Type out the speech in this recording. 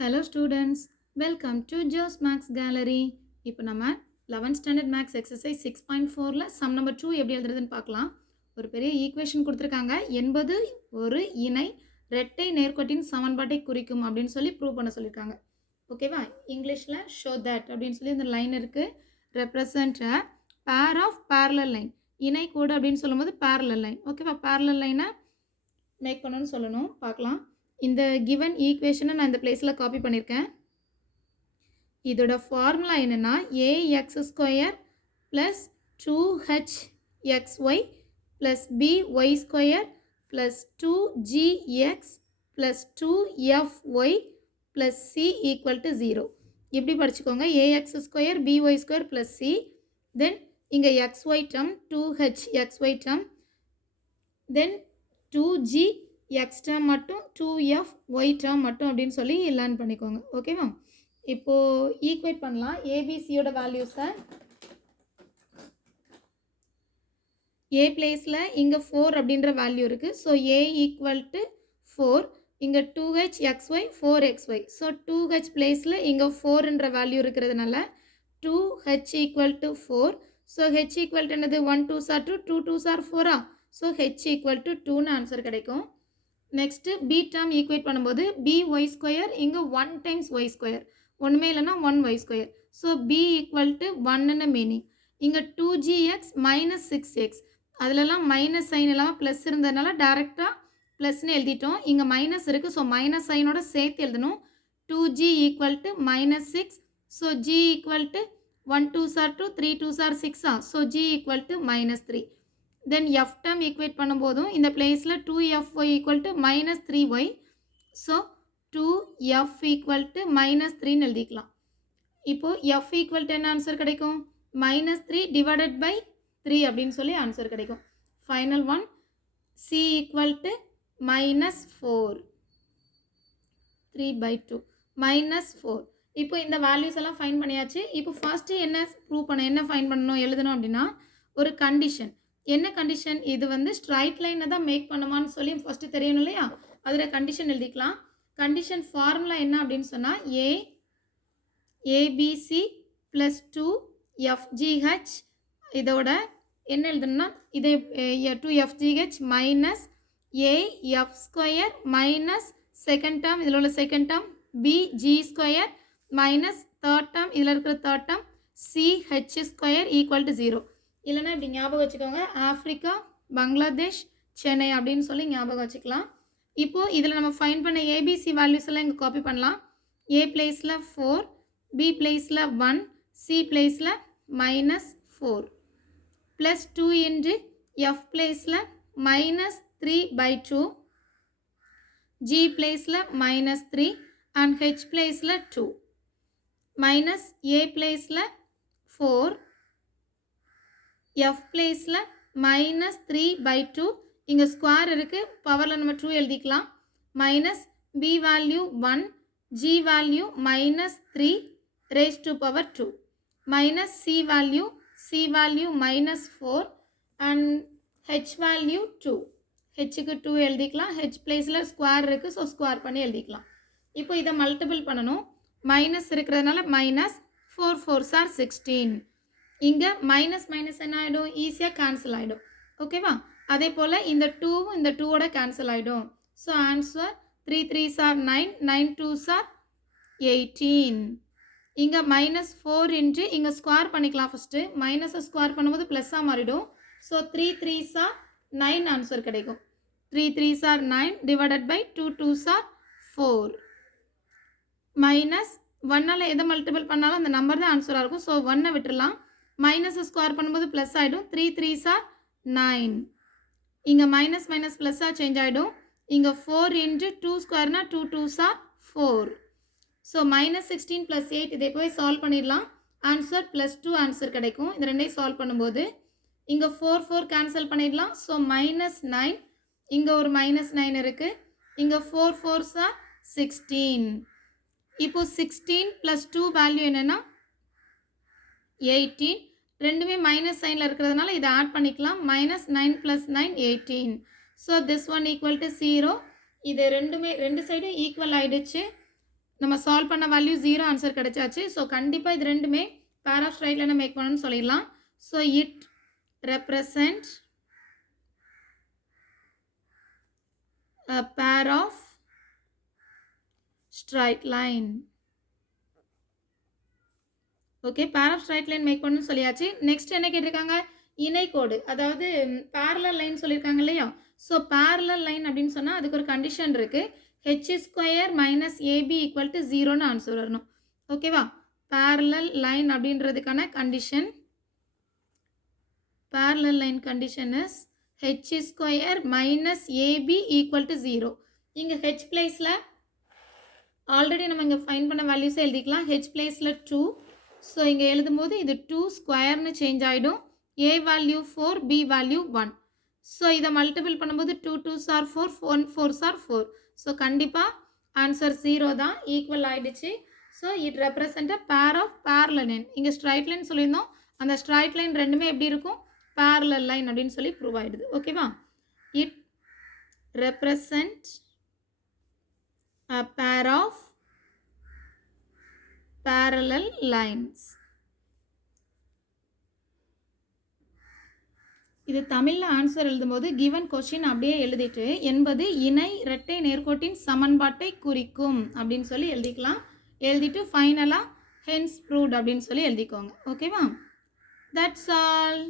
Hello students, welcome to Joe's Max Gallery. இப்போ நம்ம 11th standard max exercise 6.4ல sum number 2 எப்படி எழுதுறதுன்னு பார்க்கலாம். ஒரு பெரிய ஈக்குவேஷன் கொடுத்திருக்காங்க. என்பது ஒரு இணை இரட்டை நேர்கோட்டின் சமன்பாட்டை குறிக்கும் அப்படின்னு சொல்லி ப்ரூவ் பண்ண சொல்லிருக்காங்க. ஓகேவா? இங்கிலீஷ்ல show that அப்படின்னு சொல்லி இந்த லைன் இருக்கு. represent a pair of parallel line. இணை கோடு அப்படின்னு சொல்லும்போது parallel line. ஓகேவா? parallel line-ஐ மேக் பண்ணணும்னு சொல்லணும். பார்க்கலாம். இந்த given equation நான் இந்த பிளேஸில் காப்பி பண்ணியிருக்கேன். இதோட ஃபார்முலா என்னென்னா ax square plus 2hxy plus by square plus 2gx plus 2fy plus c equal to 0. இப்படி படிச்சுக்கோங்க. ax square by square plus c, தென் இங்கே xy டேர்ம் 2hxy டேர்ம், தென் 2g x டேர்ம் மட்டும் 2f y டேர்ம் மட்டும் அப்படின்னு சொல்லி learn பண்ணிக்கோங்க. ஓகேவா? இப்போது ஈக்குவேட் பண்ணலாம். ஏபிசியோட வேல்யூஸை ஏ பிளேஸில் இங்கே 4 அப்படின்ற வேல்யூ இருக்குது. ஸோ ஏ ஈக்குவல் டு 4, இங்கே 2hxy 4xy. ஸோ 2h பிளேஸில் இங்கே 4ன்ற வேல்யூ இருக்கிறதுனால 2h equal to 4. So h equal to என்னது 1 2s are 2, 2 2s are 4. So h equal to 2ன்னு answer கிடைக்கும். நெக்ஸ்ட்டு பி டேர்ம் ஈக்குவேட் பண்ணும்போது by ஸ்கொயர் இங்கே 1 times y square, ஒன்றுமே இல்லைன்னா 1y square. So b equal to 1ன்னு meaning. இங்கே 2gx minus 6x, அதிலலாம் minus sign இல்லாமல் plus இருந்ததுனால டேரெக்டாக ப்ளஸ்ன்னு எழுதிட்டோம். இங்கே மைனஸ் இருக்குது, ஸோ மைனஸ் சைனோட சேர்த்து எழுதணும். 2g equal to minus 6. So g equal to 1 2s are 2, 3 2s are 6. So g equal to minus 3. Then f term equate பண்ணும்போதும் இந்த பிளேஸில் 2fy equal to minus 3y. So 2f equal to minus 3ன்னு எழுதிக்கலாம். இப்போது f equal to என்ன answer கிடைக்கும்? Minus 3 divided by 3 அப்படின்னு சொல்லி ஆன்சர் கிடைக்கும். Final one c equal to minus 4, 3/2 minus 4. இப்போ இந்த வேல்யூஸ் எல்லாம் ஃபைன் பண்ணியாச்சு. இப்போ ஃபர்ஸ்ட்டு என்ன ஃபைன் பண்ணணும் எழுதணும் அப்படின்னா ஒரு கண்டிஷன். என்ன கண்டிஷன்? இது வந்து ஸ்ட்ரைட் லைனை தான் மேக் பண்ணுமான்னு சொல்லி ஃபஸ்ட்டு தெரியணும் இல்லையா? அதில் கண்டிஷன் எழுதிக்கலாம். கண்டிஷன் ஃபார்முலா என்ன அப்படின்னு சொன்னால் ஏபிசி ப்ளஸ் 2fgh, இதோட என்ன எழுதணும்னா இதை 2fgh minus af square minus second term, இதில் உள்ள second term bg square minus third term, இதில் இருக்கிற third term ch square equal to 0. இல்லைனா இப்படி ஞாபகம் வச்சுக்கோங்க, ஆஃப்ரிக்கா பங்களாதேஷ் சென்னை அப்படின்னு சொல்லி ஞாபகம் வச்சுக்கலாம். இப்போது இதில் நம்ம ஃபைன் பண்ண ஏபிசி வேல்யூஸ் எல்லாம் இங்கே காப்பி பண்ணலாம். ஏ பிளேஸில் 4, பி பிளேஸில் 1, சி பிளேஸில் மைனஸ் 4 ப்ளஸ் 2 இன்ட்டு எஃப் பிளேஸில் மைனஸ் 3/2, ஜி பிளேஸில் மைனஸ் 3 அண்ட் ஹெச் பிளேஸில் 2 மைனஸ் ஏ பிளேஸில் 4, f பிளேஸில் மைனஸ் 3/2, இங்கே ஸ்கொயர் இருக்குது, பவரில் நம்ம 2 எழுதிக்கலாம். Minus b value 1, g value minus 3 raised to power 2, minus c value minus 4 and h value 2. ஹெச்சுக்கு 2 எழுதிக்கலாம். ஹெச் பிளேஸில் ஸ்கொயர் இருக்குது, ஸோ ஸ்கொயர் பண்ணி எழுதிக்கலாம். இப்போ இதை மல்டிபிள் பண்ணணும். மைனஸ் இருக்கிறதுனால மைனஸ் 4 4s are 16. இங்கே மைனஸ் மைனஸ் என்ன ஆகிடும்? ஈஸியாக கேன்சல் ஆகிடும். ஓகேவா? அதே போல் இந்த 2வும் இந்த 2ஓட கேன்சல் ஆகிடும். So answer 3 3s are 9, 9 2s are 18. இங்கே மைனஸ் 4 இன்ட்டு இங்கே ஸ்கொயர் பண்ணிக்கலாம். ஃபஸ்ட்டு மைனஸை ஸ்கொயர் பண்ணும்போது ப்ளஸ்ஸாக மாறிடும். ஸோ 3 3s are 9 ஆன்சர் கிடைக்கும். 3 3s are 9 divided by 2 2s are 4. Minus 1ஆல் எதை மல்டிபிள் பண்ணாலும் அந்த நம்பர் தான் ஆன்சராக இருக்கும். ஸோ 1ஐ விட்டுடலாம். மைனஸை ஸ்கொயர் பண்ணும்போது ப்ளஸ் ஆகிடும். 3 3s are 9. இங்கே மைனஸ் மைனஸ் ப்ளஸ்ஸாக சேஞ்ச் ஆகிடும். இங்கே 4 into 2 ஸ்கொயர்னா 2 2s are 4. So minus 16 plus 8 இதை போய் சால்வ் பண்ணிடலாம். ஆன்சர் ப்ளஸ் 2 ஆன்சர் கிடைக்கும். இது ரெண்டையும் சால்வ் பண்ணும்போது இங்கே 4 4 கேன்சல் பண்ணிடலாம். ஸோ மைனஸ் 9, இங்கே ஒரு மைனஸ் 9 இருக்குது. இங்கே 4 4s are 16. இப்போது 16 ப்ளஸ் 2 வேல்யூ என்னென்னா 18. ரெண்டுமே மைனஸ் சைனில் இருக்கிறதுனால இதை ஆட் பண்ணிக்கலாம். Minus 9 + 9 18. So this one equal to 0. இது ரெண்டு சைடும் ஈக்குவல் ஆகிடுச்சு. நம்ம சால்வ் பண்ண வேல்யூ 0 ஆன்சர் கிடைச்சாச்சு. ஸோ கண்டிப்பாக இது ரெண்டுமே பேர் ஆஃப் ஸ்ட்ரைட் லைனை மேக் பண்ணணும்னு சொல்லிடலாம். So it represent a pair of straight line. Okay, pair of straight line make பண்ணணும்னு சொல்லியாச்சு. நெக்ஸ்ட் என்ன கேட்டிருக்காங்க, இணைக்கோடு, அதாவது பேரலல் லைன் சொல்லியிருக்காங்க இல்லையா. ஸோ பேரலல் லைன் அப்படின்னு சொன்னால் அதுக்கு ஒரு கண்டிஷன் இருக்குது. H square minus a b equal to 0ன்னு ஆன்சர் வரணும். ஓகேவா, பேரலல் லைன் அப்படின்றதுக்கான condition, parallel line condition is h square minus a b equal to 0. இங்கே ஹெச் பிளேஸில் ஆல்ரெடி நம்ம இங்கே ஃபைன் பண்ண வேல்யூஸை எழுதிக்கலாம். ஹெச் பிளேஸில் 2. ஸோ இங்கே எழுதும்போது இது 2 ஸ்கொயர்னு சேஞ்ச் ஆகிடும். A value 4, B value 1. So இதை மல்டிபிள் பண்ணும்போது 2 2s are 4, 4s are 4. ஸோ கண்டிப்பாக ஆன்சர் 0 தான், ஈக்குவல் ஆகிடுச்சு. So it represent a pair of parallel line. இங்கே ஸ்ட்ரைட் லைன் சொல்லியிருந்தோம், அந்த ஸ்ட்ரைட் லைன் ரெண்டுமே எப்படி இருக்கும், பேரலல் லைன் அப்படின்னு சொல்லி ப்ரூவ் ஆகிடுது. ஓகேவா, it represent a pair of parallel lines. இது தமிழில் ஆன்சர் எழுதும்போது கிவன் கொஸ்டின் அப்படியே எழுதிட்டு என்பது இணை இரட்டை நேர்கோட்டின் சமன்பாட்டை குறிக்கும் அப்படின்னு சொல்லி எழுதிக்கலாம். எழுதிட்டு ஃபைனலாக ஹென்ஸ் ப்ரூவ்ட் அப்படின்னு சொல்லி எழுதிக்கோங்க. ஓகேவா, தட்ஸ் ஆல்.